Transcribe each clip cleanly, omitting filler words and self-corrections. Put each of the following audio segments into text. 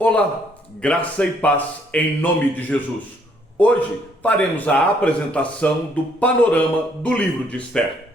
Olá, graça e paz em nome de Jesus. Hoje faremos a apresentação do panorama do livro de Esther.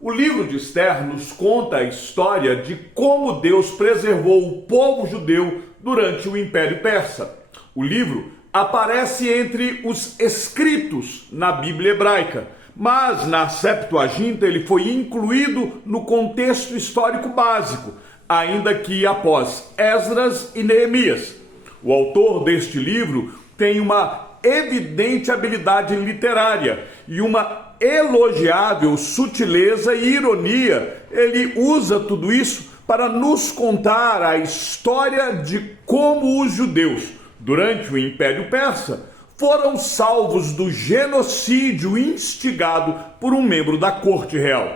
O livro de Esther nos conta a história de como Deus preservou o povo judeu durante o Império Persa. O livro aparece entre os escritos na Bíblia hebraica, mas na Septuaginta ele foi incluído no contexto histórico básico, ainda que após Esdras e Neemias. O autor deste livro tem uma evidente habilidade literária e uma elogiável sutileza e ironia. Ele usa tudo isso para nos contar a história de como os judeus, durante o Império Persa, foram salvos do genocídio instigado por um membro da corte real.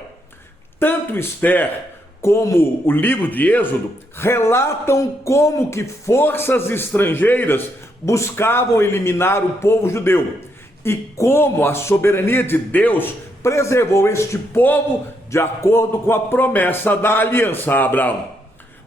Tanto Esther como o livro de Êxodo relatam como que forças estrangeiras buscavam eliminar o povo judeu e como a soberania de Deus preservou este povo de acordo com a promessa da aliança a Abraão.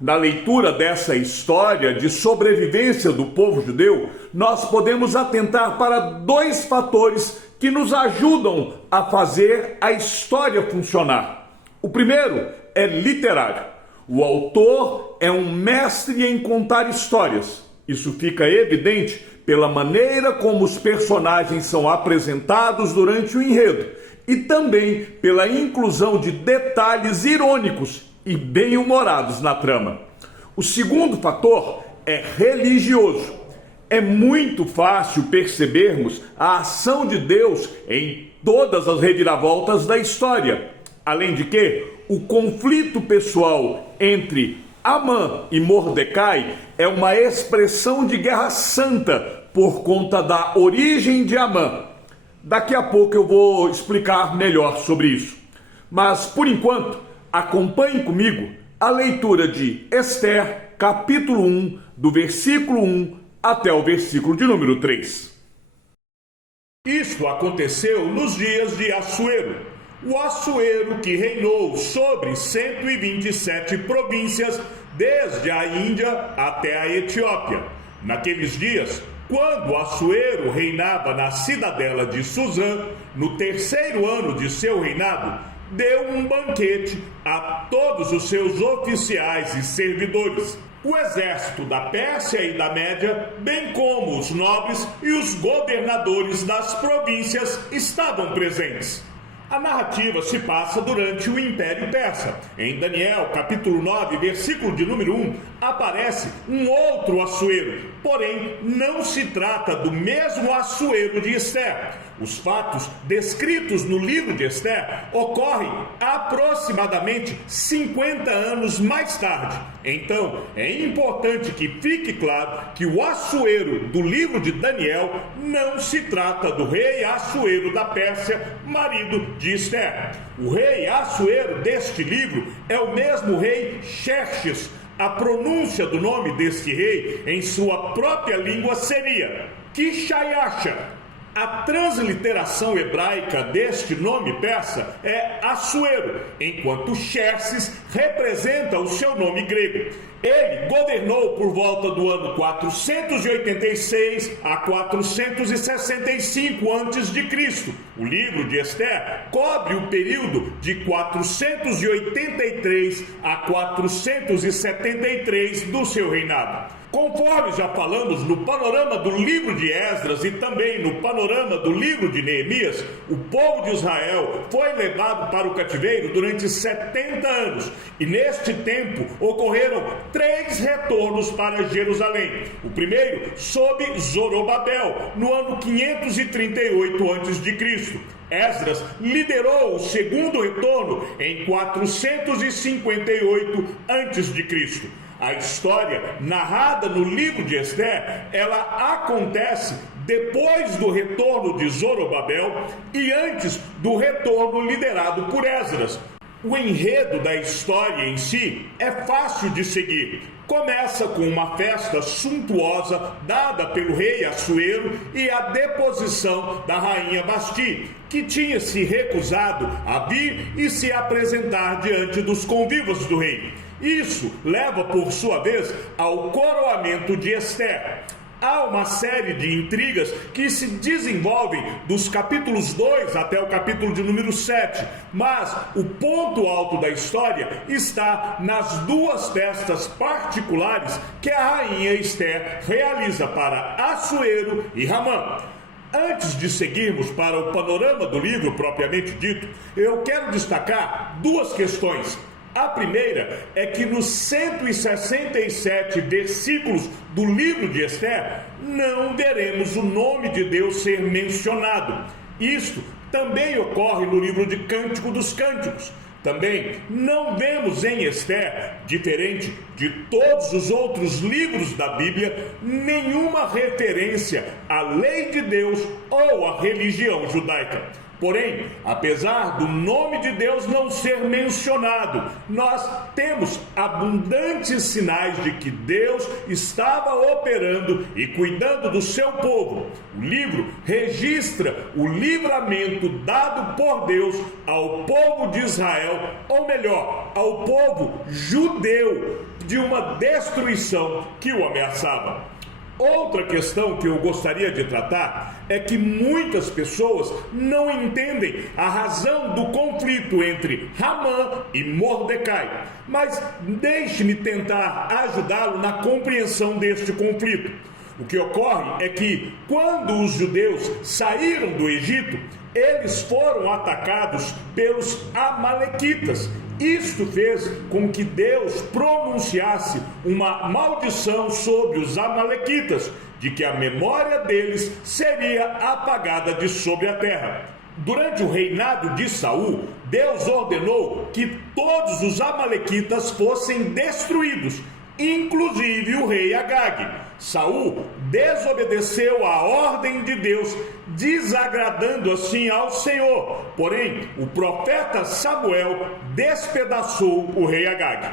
Na leitura dessa história de sobrevivência do povo judeu, nós podemos atentar para dois fatores que nos ajudam a fazer a história funcionar. O primeiro é literário. O autor é um mestre em contar histórias. Isso fica evidente pela maneira como os personagens são apresentados durante o enredo e também pela inclusão de detalhes irônicos e bem-humorados na trama. O segundo fator é religioso. É muito fácil percebermos a ação de Deus em todas as reviravoltas da história. Além de que, o conflito pessoal entre Amã e Mordecai é uma expressão de guerra santa por conta da origem de Amã. Daqui a pouco eu vou explicar melhor sobre isso. Mas, por enquanto, acompanhe comigo a leitura de Esther, capítulo 1, do versículo 1 até o versículo de número 3. Isto aconteceu nos dias de Assuero, o Assuero que reinou sobre 127 províncias, desde a Índia até a Etiópia. Naqueles dias, quando Assuero reinava na cidadela de Suzã, no terceiro ano de seu reinado, deu um banquete a todos os seus oficiais e servidores. O exército da Pérsia e da Média, bem como os nobres e os governadores das províncias estavam presentes. A narrativa se passa durante o Império Persa. Em Daniel, capítulo 9, versículo de número 1, aparece um outro Assuero, porém não se trata do mesmo Assuero de Esther. Os fatos descritos no livro de Esther ocorrem aproximadamente 50 anos mais tarde. Então, é importante que fique claro que o Assuero do livro de Daniel não se trata do rei Assuero da Pérsia, marido de Esther. O rei Assuero deste livro é o mesmo rei Xerxes. A pronúncia do nome deste rei em sua própria língua seria Quixaiaxa. A transliteração hebraica deste nome persa é Assuero, enquanto Xerxes representa o seu nome grego. Ele governou por volta do ano 486 a 465 a.C. O livro de Esther cobre o período de 483 a 473 do seu reinado. Conforme já falamos no panorama do livro de Esdras e também no panorama do livro de Neemias, o povo de Israel foi levado para o cativeiro durante 70 anos. E neste tempo ocorreram 3 retornos para Jerusalém. O primeiro sob Zorobabel, no ano 538 a.C. Esdras liderou o segundo retorno em 458 a.C. A história narrada no livro de Esther, ela acontece depois do retorno de Zorobabel e antes do retorno liderado por Esdras. O enredo da história em si é fácil de seguir. Começa com uma festa suntuosa dada pelo rei Assuero e a deposição da rainha Vasti, que tinha se recusado a vir e se apresentar diante dos convivas do rei. Isso leva, por sua vez, ao coroamento de Ester. Há uma série de intrigas que se desenvolvem dos capítulos 2 até o capítulo de número 7, mas o ponto alto da história está nas duas festas particulares que a rainha Ester realiza para Assuero e Ramã. Antes de seguirmos para o panorama do livro propriamente dito, eu quero destacar duas questões. A primeira é que nos 167 versículos do livro de Ester não veremos o nome de Deus ser mencionado. Isto também ocorre no livro de Cântico dos Cânticos. Também não vemos em Ester, diferente de todos os outros livros da Bíblia, nenhuma referência à lei de Deus ou à religião judaica. Porém, apesar do nome de Deus não ser mencionado, nós temos abundantes sinais de que Deus estava operando e cuidando do seu povo. O livro registra o livramento dado por Deus ao povo de Israel, ou melhor, ao povo judeu, de uma destruição que o ameaçava. Outra questão que eu gostaria de tratar é que muitas pessoas não entendem a razão do conflito entre Ramã e Mordecai. Mas deixe-me tentar ajudá-lo na compreensão deste conflito. O que ocorre é que quando os judeus saíram do Egito, eles foram atacados pelos amalequitas. Isto fez com que Deus pronunciasse uma maldição sobre os amalequitas, de que a memória deles seria apagada de sobre a terra. Durante o reinado de Saul, Deus ordenou que todos os amalequitas fossem destruídos, inclusive o rei Agag. Saul desobedeceu a ordem de Deus, desagradando assim ao Senhor. Porém, o profeta Samuel despedaçou o rei Agag.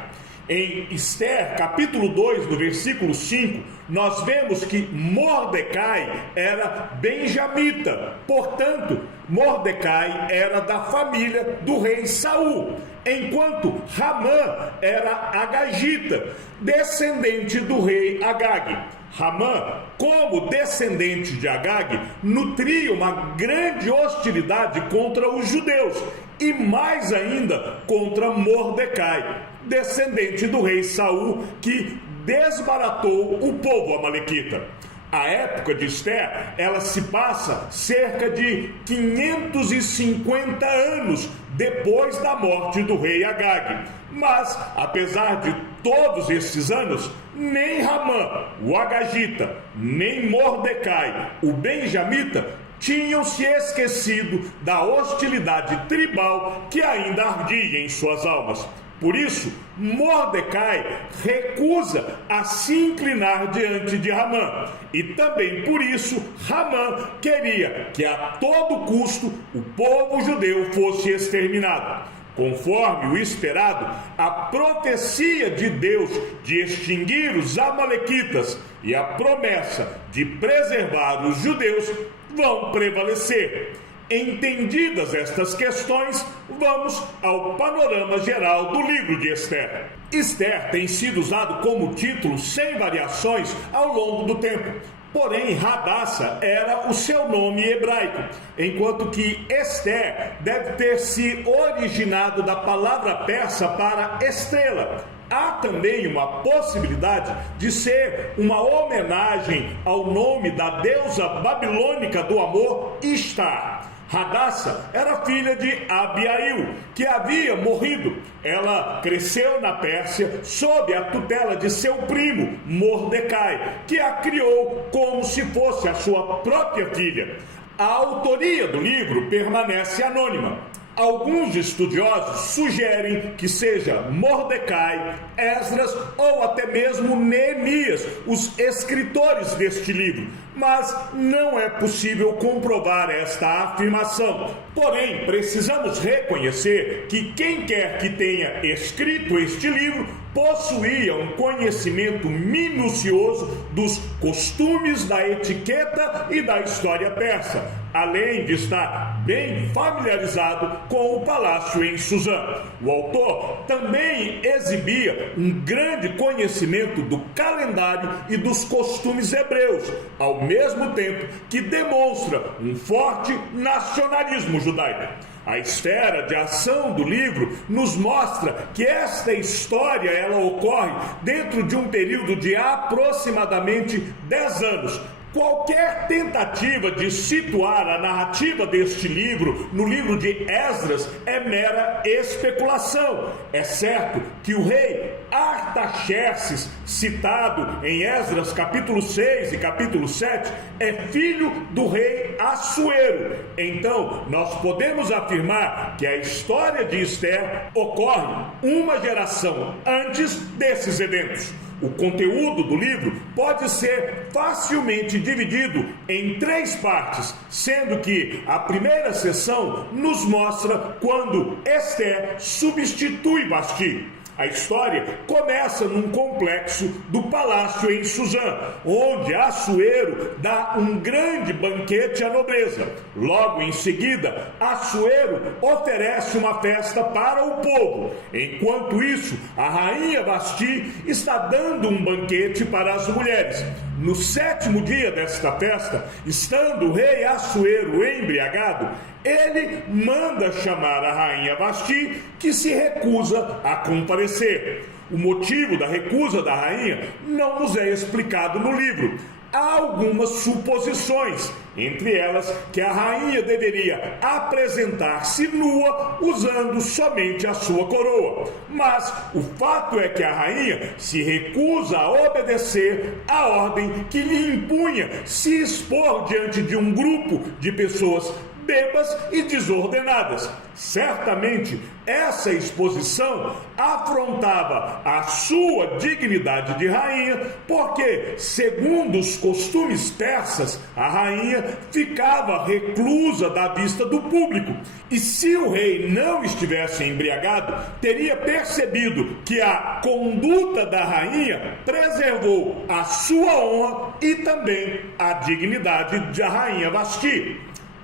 Em Ester, capítulo 2, no versículo 5, nós vemos que Mordecai era benjamita. Portanto, Mordecai era da família do rei Saul, enquanto Ramã era agagita, descendente do rei Agag. Ramã, como descendente de Agag, nutria uma grande hostilidade contra os judeus e mais ainda contra Mordecai, descendente do rei Saul, que desbaratou o povo amalequita. A época de Ester, ela se passa cerca de 550 anos depois da morte do rei Agag. Mas, apesar de todos esses anos, nem Ramã, o agagita, nem Mordecai, o benjamita, tinham se esquecido da hostilidade tribal que ainda ardia em suas almas. Por isso, Mordecai recusa a se inclinar diante de Ramã. E também por isso, Ramã queria que a todo custo o povo judeu fosse exterminado. Conforme o esperado, a profecia de Deus de extinguir os amalequitas e a promessa de preservar os judeus vão prevalecer. Entendidas estas questões, vamos ao panorama geral do livro de Ester. Ester tem sido usado como título sem variações ao longo do tempo. Porém, Hadassah era o seu nome hebraico, enquanto que Ester deve ter se originado da palavra persa para estrela. Há também uma possibilidade de ser uma homenagem ao nome da deusa babilônica do amor, Ishtar. Hadassah era filha de Abiail, que havia morrido. Ela cresceu na Pérsia sob a tutela de seu primo, Mordecai, que a criou como se fosse a sua própria filha. A autoria do livro permanece anônima. Alguns estudiosos sugerem que seja Mordecai, Esdras ou até mesmo Neemias, os escritores deste livro, mas não é possível comprovar esta afirmação. Porém, precisamos reconhecer que quem quer que tenha escrito este livro possuía um conhecimento minucioso dos costumes, da etiqueta e da história persa, além de estar bem familiarizado com o palácio em Suzã. O autor também exibia um grande conhecimento do calendário e dos costumes hebreus, ao mesmo tempo que demonstra um forte nacionalismo judaico. A esfera de ação do livro nos mostra que esta história ela ocorre dentro de um período de aproximadamente 10 anos. Qualquer tentativa de situar a narrativa deste livro no livro de Esdras é mera especulação. É certo que o rei Artaxerxes, citado em Esdras capítulo 6 e capítulo 7, é filho do rei Assuero. Então, nós podemos afirmar que a história de Ester ocorre uma geração antes desses eventos. O conteúdo do livro pode ser facilmente dividido em 3 partes, sendo que a primeira seção nos mostra quando Ester substitui Vasti. A história começa num complexo do palácio em Suzã, onde Assuero dá um grande banquete à nobreza. Logo em seguida, Assuero oferece uma festa para o povo. Enquanto isso, a rainha Vasti está dando um banquete para as mulheres. No 7º dia desta festa, estando o rei Assuero embriagado, ele manda chamar a rainha Vasti, que se recusa a comparecer. O motivo da recusa da rainha não nos é explicado no livro. Há algumas suposições, entre elas que a rainha deveria apresentar-se nua usando somente a sua coroa. Mas o fato é que a rainha se recusa a obedecer a ordem que lhe impunha se expor diante de um grupo de pessoas bêbadas e desordenadas. Certamente, essa exposição afrontava a sua dignidade de rainha, porque, segundo os costumes persas, a rainha ficava reclusa da vista do público. E se o rei não estivesse embriagado, teria percebido que a conduta da rainha preservou a sua honra e também a dignidade da rainha Vasti.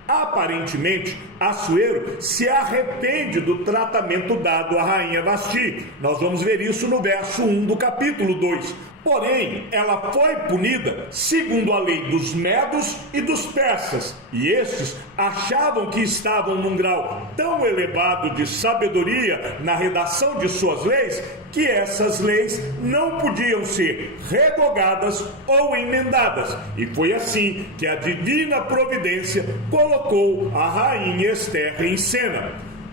Aparentemente, Assuero se arrepende do tratamento dado à rainha Vasti. Nós vamos ver isso no verso 1 do capítulo 2. Porém, ela foi punida segundo a lei dos medos e dos persas, e estes achavam que estavam num grau tão elevado de sabedoria na redação de suas leis, que essas leis não podiam ser revogadas ou emendadas. E foi assim que a divina providência colocou a rainha Ester em cena.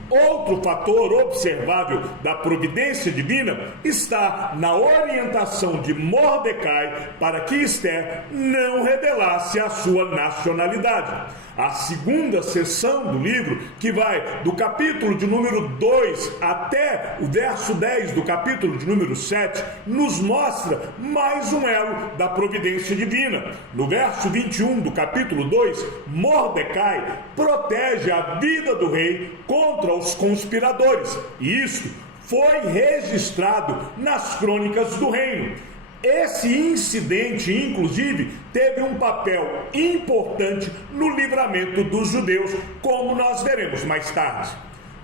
Outro fator observável da providência divina está na orientação de Mordecai para que Ester não revelasse a sua nacionalidade. A segunda seção do livro, que vai do capítulo de número 2 até o verso 10 do capítulo de número 7, nos mostra mais um elo da providência divina. No verso 21 do capítulo 2, Mordecai protege a vida do rei contra os conspiradores, e isso foi registrado nas crônicas do reino. Esse incidente, inclusive, teve um papel importante no livramento dos judeus, como nós veremos mais tarde.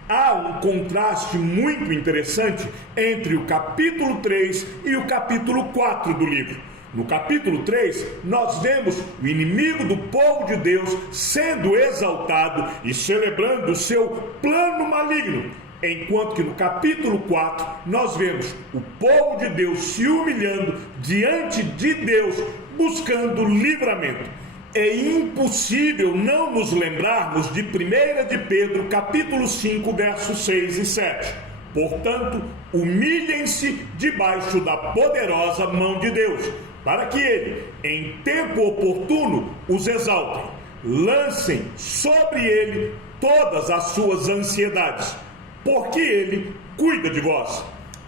Há um contraste muito interessante entre o capítulo 3 e o capítulo 4 do livro. No capítulo 3, nós vemos o inimigo do povo de Deus sendo exaltado e celebrando o seu plano maligno. Enquanto que no capítulo 4, nós vemos o povo de Deus se humilhando diante de Deus, buscando livramento. É impossível não nos lembrarmos de 1 de Pedro, capítulo 5, versos 6 e 7. Portanto, humilhem-se debaixo da poderosa mão de Deus, para que ele, em tempo oportuno, os exalte. Lancem sobre ele todas as suas ansiedades, porque ele cuida de vós.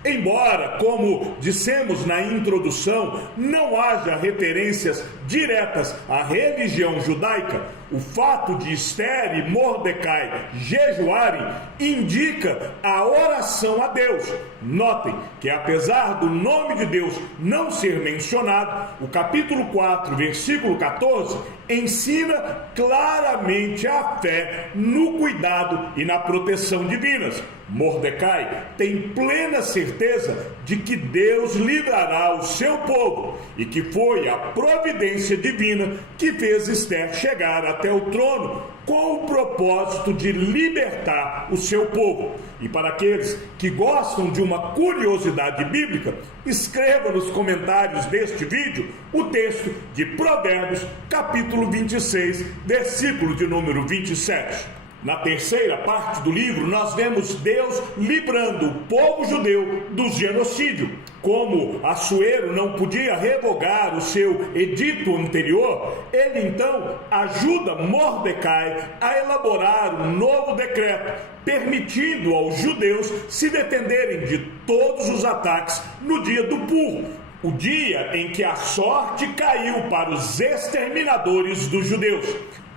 Embora, como dissemos na introdução, não haja referências diretas à religião judaica, o fato de Esther e Mordecai jejuarem indica a oração a Deus. Notem que, apesar do nome de Deus não ser mencionado, o capítulo 4, versículo 14, ensina claramente a fé no cuidado e na proteção divinas. Mordecai tem plena certeza de que Deus livrará o seu povo e que foi a providência divina que fez Esther chegar até o trono com o propósito de libertar o seu povo. E para aqueles que gostam de uma curiosidade bíblica, escreva nos comentários deste vídeo o texto de Provérbios, capítulo 26, versículo de número 27. Na terceira parte do livro, nós vemos Deus livrando o povo judeu do genocídio. Como Assuero não podia revogar o seu edito anterior, ele então ajuda Mordecai a elaborar um novo decreto, permitindo aos judeus se defenderem de todos os ataques no dia do Pur, o dia em que a sorte caiu para os exterminadores dos judeus.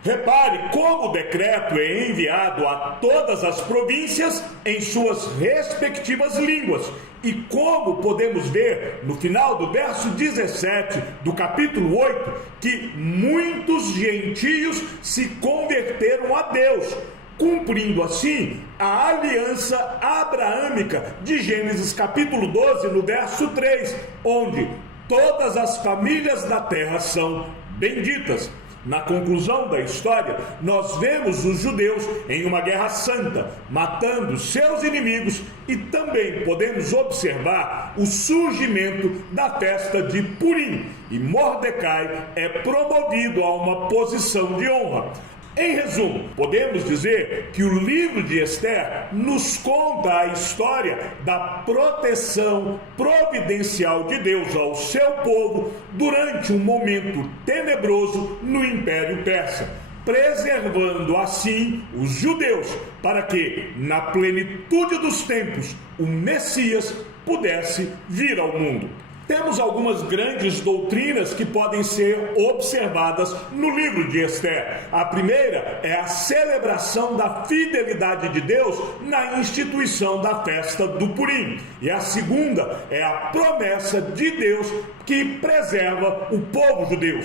Repare como o decreto é enviado a todas as províncias em suas respectivas línguas e como podemos ver no final do verso 17 do capítulo 8 que muitos gentios se converteram a Deus, cumprindo assim a aliança abraâmica de Gênesis capítulo 12 no verso 3, onde todas as famílias da terra são benditas. Na conclusão da história, nós vemos os judeus em uma guerra santa, matando seus inimigos, e também podemos observar o surgimento da festa de Purim, e Mordecai é promovido a uma posição de honra. Em resumo, podemos dizer que o livro de Esther nos conta a história da proteção providencial de Deus ao seu povo durante um momento tenebroso no Império Persa, preservando assim os judeus para que, na plenitude dos tempos, o Messias pudesse vir ao mundo. Temos algumas grandes doutrinas que podem ser observadas no livro de Esther. A primeira é a celebração da fidelidade de Deus na instituição da festa do Purim. E a segunda é a promessa de Deus que preserva o povo judeu.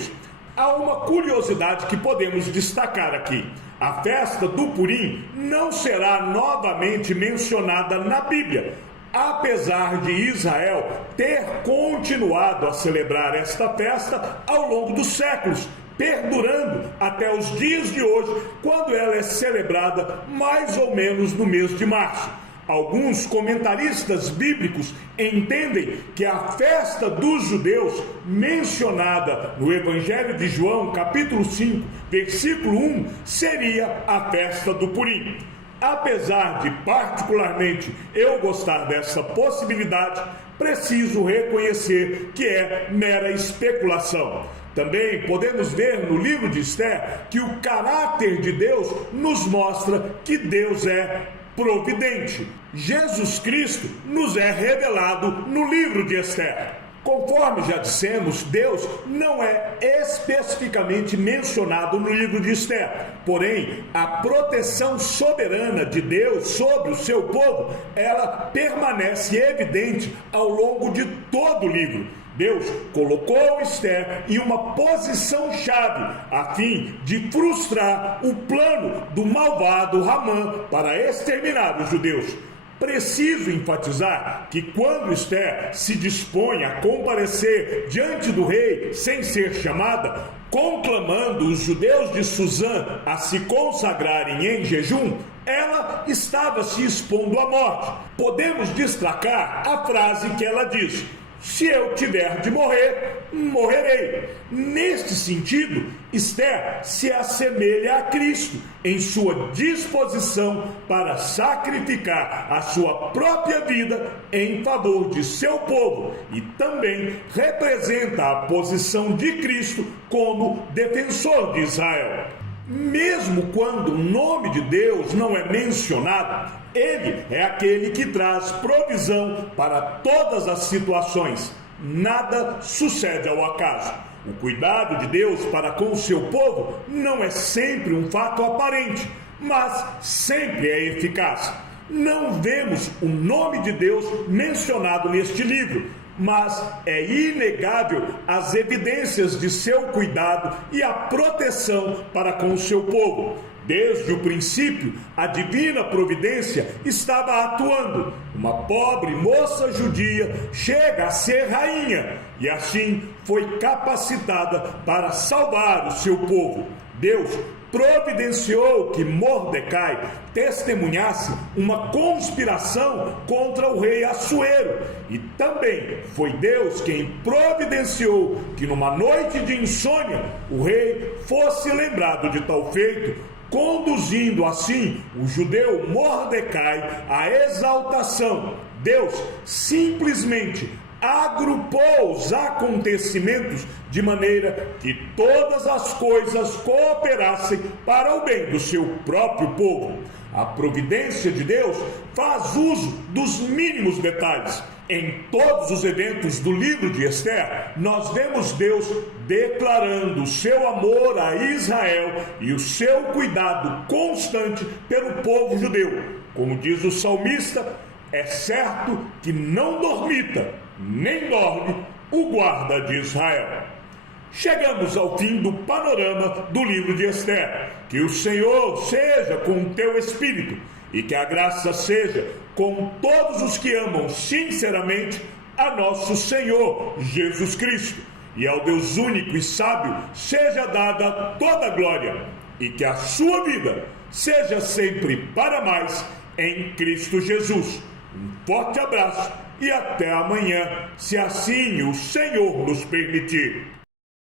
Há uma curiosidade que podemos destacar aqui. A festa do Purim não será novamente mencionada na Bíblia, apesar de Israel ter continuado a celebrar esta festa ao longo dos séculos, perdurando até os dias de hoje, quando ela é celebrada mais ou menos no mês de março. Alguns comentaristas bíblicos entendem que a festa dos judeus, mencionada no Evangelho de João, capítulo 5, versículo 1, seria a festa do Purim. Apesar de particularmente eu gostar dessa possibilidade, preciso reconhecer que é mera especulação. Também podemos ver no livro de Esther que o caráter de Deus nos mostra que Deus é providente. Jesus Cristo nos é revelado no livro de Esther. Conforme já dissemos, Deus não é especificamente mencionado no livro de Esther. Porém, a proteção soberana de Deus sobre o seu povo, ela permanece evidente ao longo de todo o livro. Deus colocou Esther em uma posição-chave a fim de frustrar o plano do malvado Ramã para exterminar os judeus. Preciso enfatizar que quando Esther se dispõe a comparecer diante do rei sem ser chamada, conclamando os judeus de Suzã a se consagrarem em jejum, ela estava se expondo à morte. Podemos destacar a frase que ela diz: se eu tiver de morrer, morrerei. Neste sentido, Esther se assemelha a Cristo em sua disposição para sacrificar a sua própria vida em favor de seu povo e também representa a posição de Cristo como defensor de Israel. Mesmo quando o nome de Deus não é mencionado, Ele é aquele que traz provisão para todas as situações. Nada sucede ao acaso. O cuidado de Deus para com o seu povo não é sempre um fato aparente, mas sempre é eficaz. Não vemos o nome de Deus mencionado neste livro, mas é inegável as evidências de seu cuidado e a proteção para com o seu povo. Desde o princípio, a divina providência estava atuando. Uma pobre moça judia chega a ser rainha e assim foi capacitada para salvar o seu povo. Deus providenciou que Mordecai testemunhasse uma conspiração contra o rei Assuero. E também foi Deus quem providenciou que numa noite de insônia o rei fosse lembrado de tal feito, conduzindo assim o judeu Mordecai à exaltação. Deus simplesmente agrupou os acontecimentos de maneira que todas as coisas cooperassem para o bem do seu próprio povo. A providência de Deus faz uso dos mínimos detalhes. Em todos os eventos do livro de Esther, nós vemos Deus declarando o seu amor a Israel e o seu cuidado constante pelo povo judeu. Como diz o salmista, é certo que não dormita, nem dorme o guarda de Israel. Chegamos ao fim do panorama do livro de Esther. Que o Senhor seja com o teu espírito e que a graça seja com todos os que amam sinceramente a nosso Senhor Jesus Cristo. E ao Deus único e sábio seja dada toda a glória e que a sua vida seja sempre para mais em Cristo Jesus. Um forte abraço e até amanhã, se assim o Senhor nos permitir.